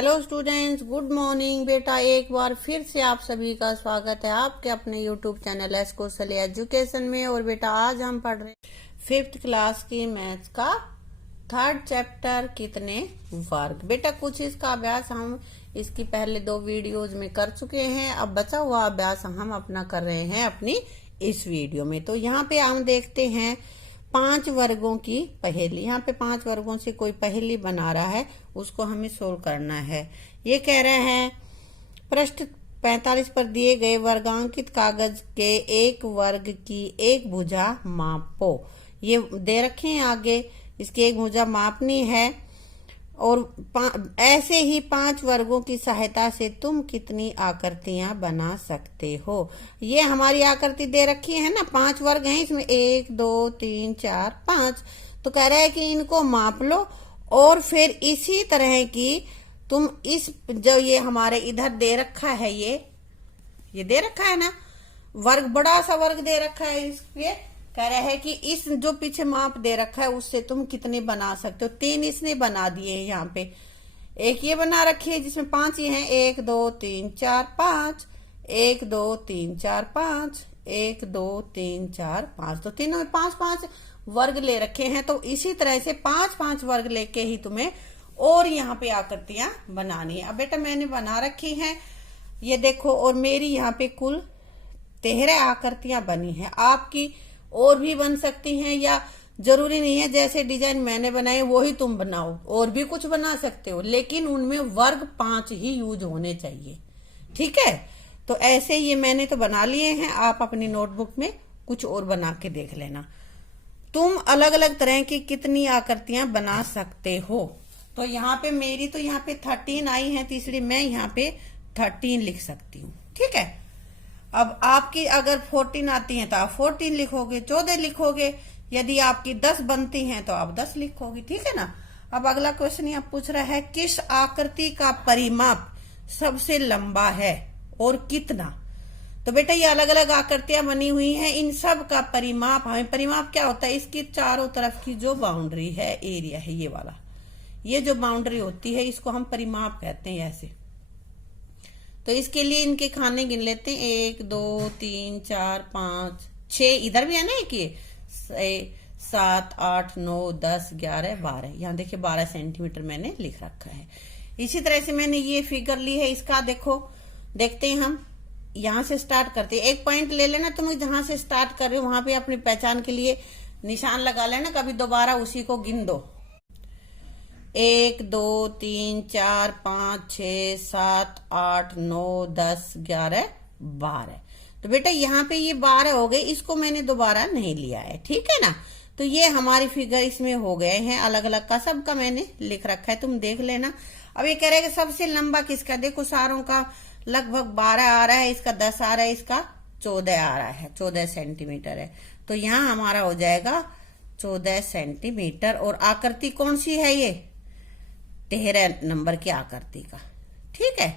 Hello students, good morning बेटा। एक बार फिर से आप सभी का स्वागत है आपके अपने यूट्यूब चैनल एस कौशल एजुकेशन में। और बेटा आज हम पढ़ रहे हैं 5th क्लास की मैथ्स का 3rd चैप्टर कितने वर्ग। बेटा कुछ इसका अभ्यास हम इसकी पहले 2 वीडियोज में कर चुके हैं, अब बचा हुआ अभ्यास हम अपना कर रहे हैं अपनी इस वीडियो में। तो यहाँ पे हम देखते हैं 5 वर्गों की पहेली। यहाँ पे 5 वर्गों से कोई पहेली बना रहा है, उसको हमें सोल्व करना है। ये कह रहे हैं पृष्ठ 45 पर दिए गए वर्गांकित कागज के एक वर्ग की एक भुजा मापो। ये दे रखे हैं आगे, इसकी एक भुजा मापनी है और ऐसे ही 5 वर्गों की सहायता से तुम कितनी आकृतियां बना सकते हो। ये हमारी आकृति दे रखी है ना, 5 वर्ग हैं इसमें, 1 2 3 4 5। तो कह रहा है कि इनको माप लो और फिर इसी तरह की तुम इस जो ये हमारे इधर दे रखा है, ये दे रखा है ना वर्ग, बड़ा सा वर्ग दे रखा है। इसके कह रहा है कि इस जो पीछे माप दे रखा है उससे तुम कितने बना सकते हो। 3 इसने बना दिए हैं यहाँ पे, एक ये बना रखी है जिसमें 5 ये हैं, 1 2 3 4 5, 1 2 3 4 5, 1 2 3 4 5। तो तीनों में 5-5 वर्ग ले रखे हैं। तो इसी तरह से 5-5 वर्ग लेके ही तुम्हें और यहाँ पे आकृतियां बनानी है। अब बेटा मैंने बना रखी है, ये देखो, और मेरी यहाँ पे कुल 13 आकृतियां बनी है। आपकी और भी बन सकती हैं, या जरूरी नहीं है जैसे डिजाइन मैंने बनाए वो ही तुम बनाओ, और भी कुछ बना सकते हो, लेकिन उनमें वर्ग 5 ही यूज होने चाहिए। ठीक है, तो ऐसे ये मैंने तो बना लिए हैं, आप अपनी नोटबुक में कुछ और बना के देख लेना। तुम अलग अलग तरह की कितनी आकृतियां बना सकते हो। तो यहाँ पे मेरी तो यहाँ पे 13 आई है, तीसरी मैं यहाँ पे 13 लिख सकती हूँ। ठीक है, अब आपकी अगर 14 आती है तो आप 14 लिखोगे, 14 लिखोगे। यदि आपकी 10 बनती हैं तो आप 10 लिखोगे। ठीक है ना। अब अगला क्वेश्चन यहाँ पूछ रहा है किस आकृति का परिमाप सबसे लंबा है और कितना। तो बेटा ये अलग अलग आकृतियां बनी हुई हैं, इन सब का परिमाप, हमें परिमाप क्या होता है, इसकी चारों तरफ की जो बाउंड्री है, एरिया है ये वाला, ये जो बाउंड्री होती है इसको हम परिमाप कहते हैं ऐसे। तो इसके लिए इनके खाने गिन लेते हैं, 1 2 3 4 5 6, इधर भी है ना एक, 7 8 9 10 11 12। यहाँ देखिए 12 सेंटीमीटर मैंने लिख रखा है। इसी तरह से मैंने ये फिगर ली है, इसका देखो, देखते हैं हम यहाँ से स्टार्ट करते हैं। एक पॉइंट ले लेना, तुम जहां से स्टार्ट कर रहे हो वहां पे अपनी पहचान के लिए निशान लगा लेना, कभी दोबारा उसी को गिन दो। 1 2 3 4 5 6 7 8 9 10 11 12। तो बेटा यहाँ पे ये 12 हो गए, इसको मैंने दोबारा नहीं लिया है। ठीक है ना। तो ये हमारी फिगर इसमें हो गए हैं, अलग अलग का सबका मैंने लिख रखा है, तुम देख लेना। अब ये कह रहे हैं कि सबसे लंबा किसका, देखो सारों का लगभग 12 आ रहा है, इसका 10 आ रहा है, इसका 14 आ रहा है, 14 सेंटीमीटर है। तो यहाँ हमारा हो जाएगा 14 सेंटीमीटर। और आकृति कौन सी है, ये 13 नंबर की आकृति का। ठीक है,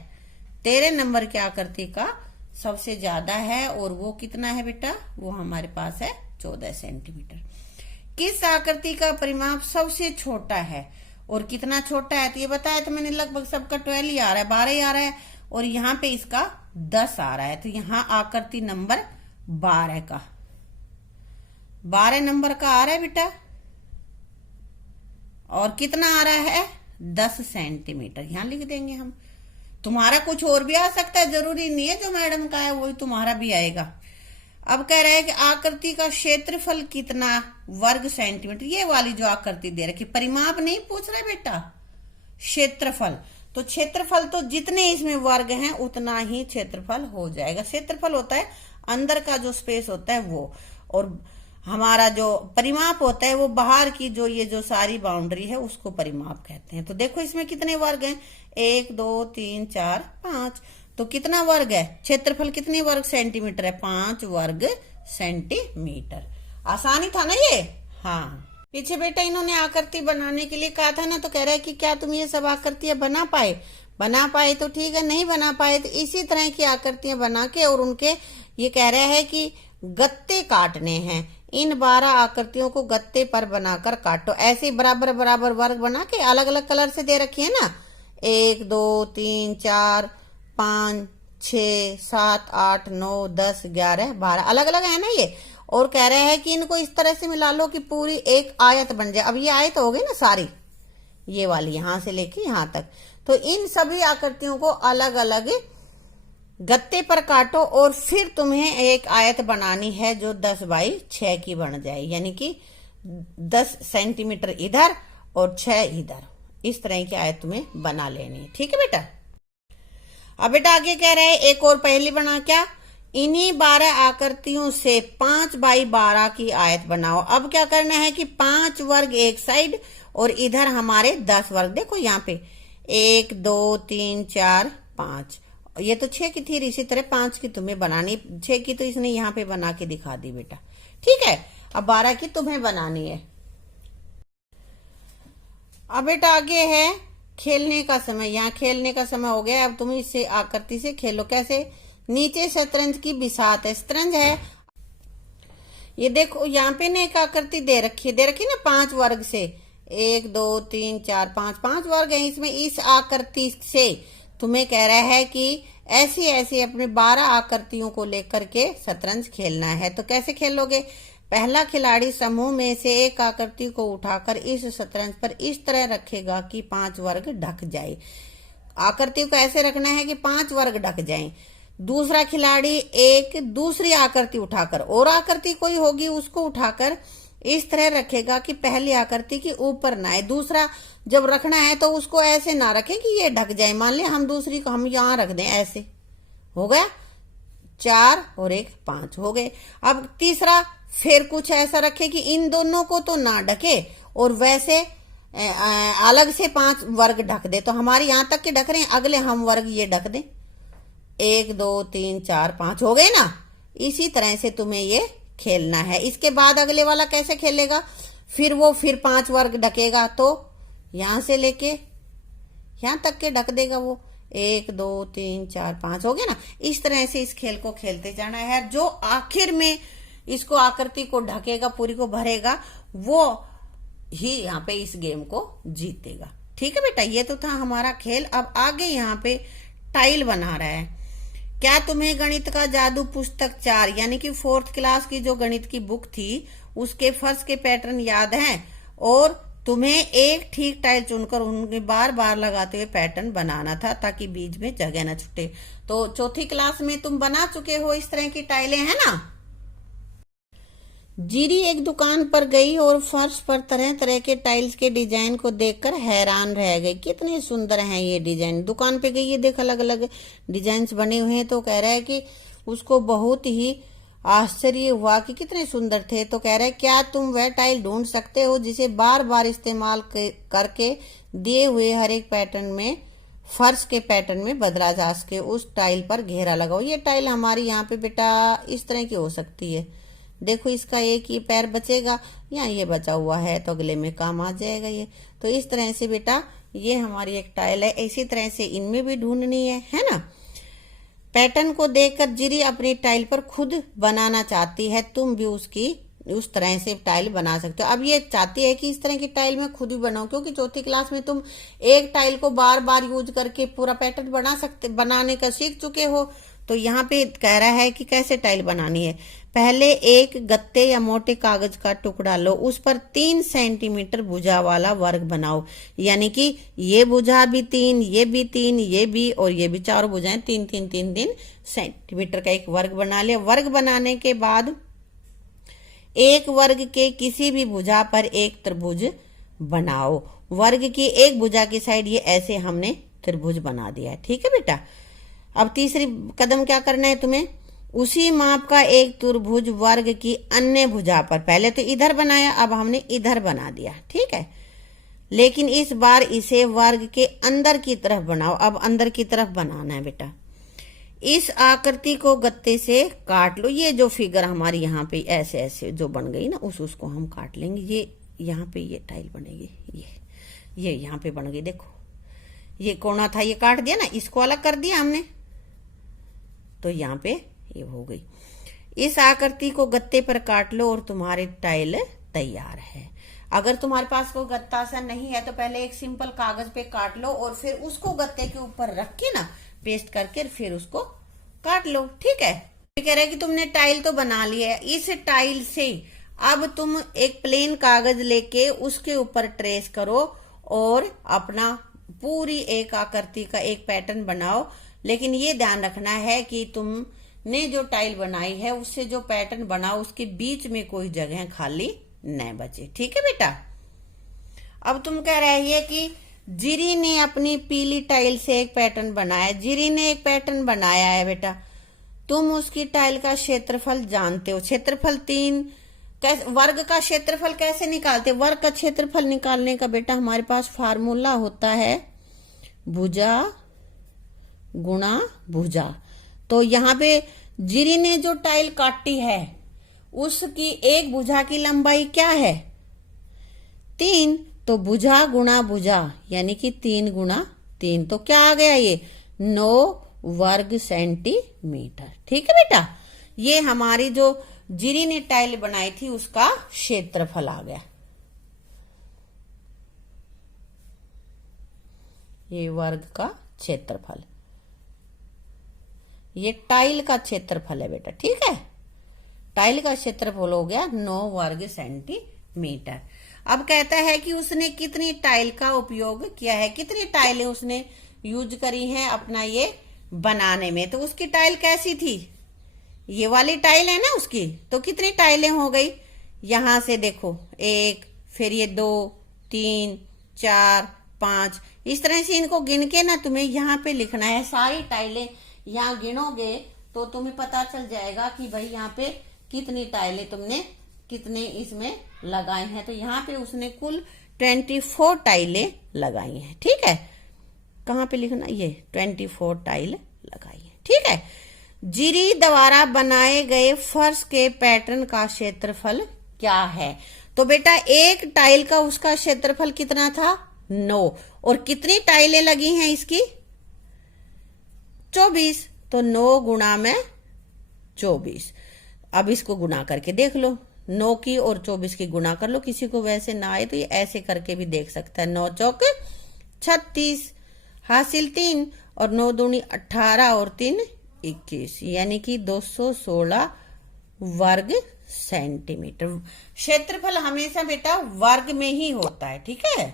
13 नंबर की आकृति का सबसे ज्यादा है, और वो कितना है बेटा, वो हमारे पास है 14 सेंटीमीटर। किस आकृति का परिमाप सबसे छोटा है और कितना छोटा है, तो ये बताया तो मैंने, लगभग सबका 12 ही आ रहा है, 12 ही आ रहा है, और यहाँ पे इसका 10 आ रहा है। तो यहाँ आकृति नंबर 12 का, 12 नंबर का आ रहा है बेटा, और कितना आ रहा है, 10 सेंटीमीटर। यहाँ लिख देंगे हम। तुम्हारा कुछ और भी आ सकता है, जरूरी नहीं है जो मैडम का है वही तुम्हारा भी आएगा। अब कह रहे हैं कि आकृति का क्षेत्रफल कितना वर्ग सेंटीमीटर। ये वाली जो आकृति दे रखी, परिमाप नहीं पूछ रहा बेटा, क्षेत्रफल। तो क्षेत्रफल तो जितने इसमें वर्ग हैं उतना ही क्षेत्रफल हो जाएगा। क्षेत्रफल होता है अंदर का जो स्पेस होता है वो, और हमारा जो परिमाप होता है वो बाहर की जो ये जो सारी बाउंड्री है उसको परिमाप कहते हैं। तो देखो इसमें कितने वर्ग हैं, 1 2 3 4 5। तो कितना वर्ग है, क्षेत्रफल कितने वर्ग सेंटीमीटर है, 5 वर्ग सेंटीमीटर। आसानी था ना ये। हाँ, पीछे बेटा इन्होंने आकृति बनाने के लिए कहा था ना, तो कह रहा है कि क्या तुम ये सब आकृतियां बना पाए। बना पाए तो ठीक है, नहीं बना पाए तो इसी तरह की आकृतियां बना के, और उनके ये कह रहा है कि गत्ते काटने हैं। इन 12 आकृतियों को गत्ते पर बनाकर काटो। ऐसे बराबर बराबर वर्ग बना के अलग अलग कलर से दे रखी है ना, 1 2 3 4 5 6 7 8 9 10 11 12 अलग अलग है ना ये। और कह रहे हैं कि इनको इस तरह से मिला लो कि पूरी एक आयत बन जाए। अब ये आयत हो गई ना सारी, ये वाली यहां से लेके यहां तक। तो इन सभी आकृतियों को अलग अलग गत्ते पर काटो और फिर तुम्हें एक आयत बनानी है जो 10 बाई 6 की बन जाए, यानी कि 10 सेंटीमीटर इधर और 6 इधर। इस तरह की आयत तुम्हें बना लेनी है, ठीक है बेटा। अब बेटा आगे कह रहे हैं एक और पहेली बना, क्या, इन्हीं 12 आकृतियों से 5 बाई 12 की आयत बनाओ। अब क्या करना है कि 5 वर्ग एक साइड और इधर हमारे 10 वर्ग। देखो यहाँ पे 1 2 3 4 5, ये तो 6 की थी, इसी तरह 5 की तुम्हें बनानी, 6 की तो इसने यहाँ पे बना के दिखा दी बेटा, ठीक है। अब 12 की तुम्हें बनानी है। अब बेटा आगे है खेलने का समय। यहाँ खेलने का समय हो गया। अब तुम इससे आकृति से खेलो। कैसे, नीचे शतरंज की बिसात है, शतरंज है। ये देखो यहाँ पे ना एक आकृति दे रखी ना 5 वर्ग से, 1 2 3 4 5, 5 वर्ग है इसमें। इस आकृति से तुम्हें कह रहा है कि ऐसी ऐसी अपने 12 आकृतियों को लेकर के शतरंज खेलना है। तो कैसे खेलोगे, पहला खिलाड़ी समूह में से एक आकृति को उठाकर इस शतरंज पर इस तरह रखेगा कि 5 वर्ग ढक जाए। आकृति को ऐसे रखना है कि 5 वर्ग ढक जाएं। दूसरा खिलाड़ी एक दूसरी आकृति उठाकर, और आकृति कोई होगी उसको उठाकर इस तरह रखेगा कि पहली आकृति के ऊपर ना आए। दूसरा जब रखना है तो उसको ऐसे ना रखें कि ये ढक जाए। मान ले हम दूसरी को हम यहाँ रख दें, ऐसे हो गया, 4 और 1 5 हो गए। अब तीसरा फिर कुछ ऐसा रखे कि इन दोनों को तो ना ढके और वैसे अलग से 5 वर्ग ढक दे। तो हमारे यहाँ तक के ढक रहे हैं, अगले हम वर्ग ये ढक दें। 1 2 3 4 5 हो गए ना। इसी तरह से तुम्हें ये खेलना है। इसके बाद अगले वाला कैसे खेलेगा, फिर 5 वर्ग ढकेगा, तो यहां से लेके यहां तक के ढक देगा वो। 1 2 3 4 5 हो गया ना। इस तरह से इस खेल को खेलते जाना है। जो आखिर में इसको आकृति को ढकेगा, पूरी को भरेगा, वो ही यहाँ पे इस गेम को जीतेगा, ठीक है बेटा। ये तो था हमारा खेल। अब आगे यहाँ पे टाइल बना रहा है। क्या तुम्हें गणित का जादू पुस्तक 4 यानी कि 4th क्लास की जो गणित की बुक थी उसके फर्श के पैटर्न याद हैं, और तुम्हें एक ठीक टाइल चुनकर उनके बार बार लगाते हुए पैटर्न बनाना था ताकि बीच में जगह न छूटे। तो 4th क्लास में तुम बना चुके हो इस तरह की टाइलें, है ना। जीरी एक दुकान पर गई और फर्श पर तरह तरह के टाइल्स के डिजाइन को देखकर हैरान रह गई। कितने सुंदर हैं ये डिजाइन। दुकान पे गई, ये देख अलग अलग डिजाइन्स बने हुए हैं। तो कह रहा है कि उसको बहुत ही आश्चर्य हुआ कि कितने सुंदर थे। तो कह रहा है क्या तुम वह टाइल ढूंढ सकते हो जिसे बार बार इस्तेमाल करके दिए हुए हर एक पैटर्न में फर्श के पैटर्न में बदला जा सके। उस टाइल पर घेरा लगाओ। ये टाइल हमारी यहाँ पे बेटा इस तरह की हो सकती है। देखो इसका एक ही पैर बचेगा, या ये बचा हुआ है तो अगले में काम आ जाएगा ये। तो इस तरह से बेटा ये हमारी एक टाइल है। इसी तरह से इनमें भी ढूंढनी है ना। पैटर्न को देखकर जीरी अपनी टाइल पर खुद बनाना चाहती है। तुम भी उस तरह से टाइल बना सकते हो। अब ये चाहती है कि इस तरह की टाइल में खुद भी बनाओ, क्योंकि 4th क्लास में तुम एक टाइल को बार बार यूज करके पूरा पैटर्न बनाने का सीख चुके हो। तो यहाँ पे कह रहा है कि कैसे टाइल बनानी है। पहले एक गत्ते या मोटे कागज का टुकड़ा लो, उस पर 3 सेंटीमीटर भुजा वाला वर्ग बनाओ। यानी कि ये भुजा भी 3, ये भी 3, ये भी और ये भी, चारों भुजाएं 3 3 3 3 सेंटीमीटर का एक वर्ग बना लिया। वर्ग बनाने के बाद एक वर्ग के किसी भी भुजा पर एक त्रिभुज बनाओ। वर्ग की एक भुजा की साइड ये ऐसे हमने त्रिभुज बना दिया है, ठीक है बेटा। अब तीसरी कदम क्या करना है तुम्हें, उसी माप का एक त्रिभुज वर्ग की अन्य भुजा पर, पहले तो इधर बनाया अब हमने इधर बना दिया, ठीक है। लेकिन इस बार इसे वर्ग के अंदर की तरफ बनाओ। अब अंदर की तरफ बनाना है बेटा। इस आकृति को गत्ते से काट लो। ये जो फिगर हमारी यहाँ पे ऐसे ऐसे जो बन गई ना, उसको हम काट लेंगे। ये यहाँ पे ये टाइल बनेगी, ये यहाँ पे बन गई। देखो ये कोना था, ये काट दिया ना, इसको अलग कर दिया हमने, तो यहाँ पे ये हो गई। इस आकृति को गत्ते पर काट लो और तुम्हारी टाइल तैयार है। अगर तुम्हारे पास कोई गत्ता सा नहीं है तो पहले एक सिंपल कागज पे काट लो और फिर उसको गत्ते के ऊपर रख के ना पेस्ट करके फिर उसको काट लो। ठीक है, कह रहा है कि तुमने टाइल तो बना लिया है, इस टाइल से अब तुम एक प्लेन कागज लेके उसके ऊपर ट्रेस करो और अपना पूरी एक आकृति का एक पैटर्न बनाओ। लेकिन ये ध्यान रखना है कि तुमने जो टाइल बनाई है उससे जो पैटर्न बनाओ उसके बीच में कोई जगह खाली न बचे। ठीक है बेटा। अब तुम कह रहे है कि जीरी ने अपनी पीली टाइल से एक पैटर्न बनाया। जीरी ने एक पैटर्न बनाया है बेटा, तुम उसकी टाइल का क्षेत्रफल जानते हो। क्षेत्रफल 3, वर्ग का क्षेत्रफल कैसे निकालते? वर्ग का क्षेत्रफल निकालने का बेटा हमारे पास फार्मूला होता है भुजा गुणा भुजा। तो यहाँ पे जीरी ने जो टाइल काटी है उसकी एक भुजा की लंबाई क्या है? 3। तो भुजा गुणा भुजा यानी कि 3 गुणा 3, तो क्या आ गया ये 9 वर्ग सेंटीमीटर। ठीक है बेटा, ये हमारी जो जीरी ने टाइल बनाई थी उसका क्षेत्रफल आ गया। ये वर्ग का क्षेत्रफल, ये टाइल का क्षेत्रफल है बेटा। ठीक है, टाइल का क्षेत्रफल हो गया 9 वर्ग सेंटीमीटर। अब कहता है कि उसने कितनी टाइल का उपयोग किया है, कितनी टाइलें उसने यूज करी हैं अपना ये बनाने में। तो उसकी टाइल कैसी थी? ये वाली टाइल है ना उसकी, तो कितनी टाइलें हो गई? यहां से देखो 1, फिर ये 2, 3, 4, 5, इस तरह से इनको गिन के ना तुम्हें यहाँ पे लिखना है। सारी टाइलें यहाँ गिनोगे तो तुम्हें पता चल जाएगा कि भाई यहाँ पे कितनी टाइलें तुमने कितने इसमें लगाई हैं। तो यहाँ पे उसने कुल 24 टाइलें लगाई हैं। ठीक है, कहाँ पे लिखना? ये 24 टाइल लगाई है। ठीक है, जीरी द्वारा बनाए गए फर्श के पैटर्न का क्षेत्रफल क्या है? तो बेटा एक टाइल का उसका क्षेत्रफल कितना था? 9। और कितनी टाइलें लगी हैं इसकी? 24। तो 9 गुणा में 24। अब इसको गुणा करके देख लो, 9 की और 24 की गुणा कर लो। किसी को वैसे ना आए तो ये ऐसे करके भी देख सकता है। 9 चौक 36 हासिल 3 और 9 दूनी 18 और 3 21 यानी कि 216 वर्ग सेंटीमीटर। क्षेत्रफल हमेशा बेटा वर्ग में ही होता है। ठीक है,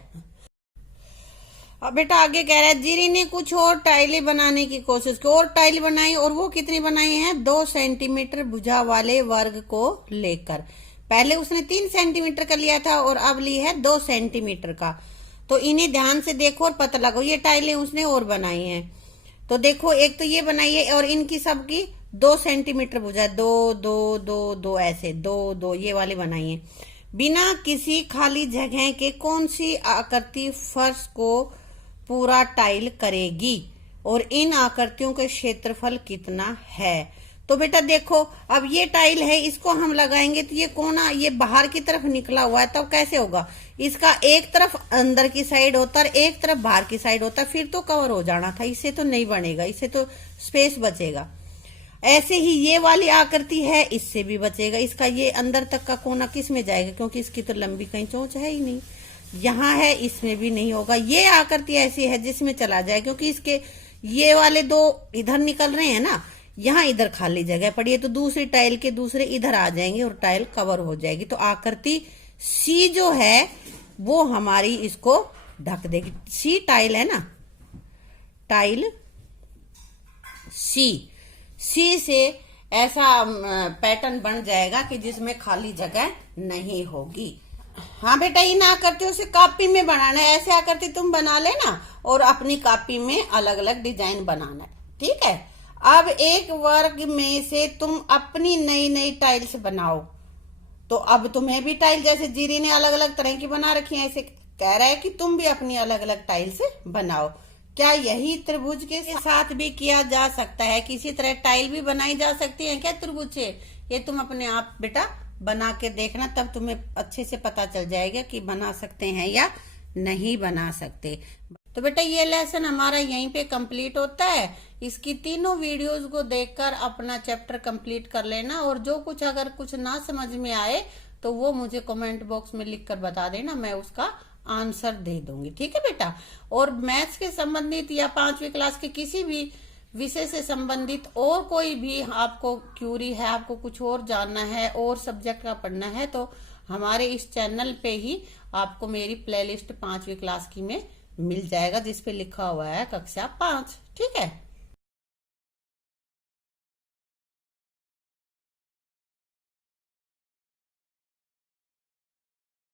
अब बेटा आगे कह रहा है जीरी ने कुछ और टाइलें बनाने की कोशिश की, और टाइल बनाई, और वो कितनी बनाई है? 2 सेंटीमीटर भुजा वाले वर्ग को लेकर। पहले उसने 3 सेंटीमीटर का लिया था और अब ली है 2 सेंटीमीटर का। तो इन्हें ध्यान से देखो और पता लगाओ, ये टाइलें उसने और बनाई हैं। तो देखो एक तो ये बनाई है और इनकी सबकी 2 सेंटीमीटर भुजा, 2 2 2 2 ऐसे 2 2 ये वाली बनाई है। बिना किसी खाली जगह के कौन सी आकृति फर्श को पूरा टाइल करेगी और इन आकृतियों के क्षेत्रफल कितना है? तो बेटा देखो अब ये टाइल है, इसको हम लगाएंगे तो ये कोना ये बाहर की तरफ निकला हुआ है, तब कैसे होगा? इसका एक तरफ अंदर की साइड होता है, एक तरफ बाहर की साइड होता है, फिर तो कवर हो जाना था। इससे तो नहीं बनेगा, इससे तो स्पेस बचेगा। ऐसे ही ये वाली आकृति है, इससे भी बचेगा। इसका ये अंदर तक का कोना किस में जाएगा? क्योंकि इसकी तो लंबी कहीं चोंच है ही नहीं। यहाँ है, इसमें भी नहीं होगा। ये आकृति ऐसी है जिसमें चला जाए, क्योंकि इसके ये वाले 2 इधर निकल रहे हैं ना, यहाँ इधर खाली जगह पड़ी है, तो दूसरी टाइल के दूसरे इधर आ जाएंगे और टाइल कवर हो जाएगी। तो आकृति सी जो है वो हमारी इसको ढक देगी। सी टाइल है ना, टाइल सी से ऐसा पैटर्न बन जाएगा कि जिसमें खाली जगह नहीं होगी। हाँ बेटा, इन आकृतियों से कॉपी में बनाना है। ऐसे आकृति तुम बना लेना और अपनी कॉपी में अलग अलग डिजाइन बनाना है। ठीक है, अब एक वर्ग में से तुम अपनी नई नई टाइल्स बनाओ। तो अब तुम्हें भी टाइल जैसे जीरी ने अलग अलग तरह की बना रखी है, ऐसे कह रहा है कि तुम भी अपनी अलग अलग टाइल्स बनाओ। क्या यही त्रिभुज के साथ भी किया जा सकता है? किसी तरह टाइल भी बनाई जा सकती है क्या त्रिभुज से? ये तुम अपने आप बेटा बना के देखना, तब तुम्हें अच्छे से पता चल जाएगा कि बना सकते हैं या नहीं बना सकते। तो बेटा ये लेसन हमारा यहीं पे कंप्लीट होता है। इसकी तीनों वीडियोस को देखकर अपना चैप्टर कंप्लीट कर लेना, और जो कुछ अगर कुछ ना समझ में आए तो वो मुझे कमेंट बॉक्स में लिख कर बता देना, मैं उसका आंसर दे दूंगी। ठीक है बेटा। और मैथ्स के संबंधित या 5वीं क्लास के किसी भी विषय से संबंधित और कोई भी आपको क्यूरी है, आपको कुछ और जानना है और सब्जेक्ट का पढ़ना है, तो हमारे इस चैनल पे ही आपको मेरी प्लेलिस्ट 5वीं क्लास की में मिल जाएगा, जिसपे लिखा हुआ है कक्षा 5। ठीक है।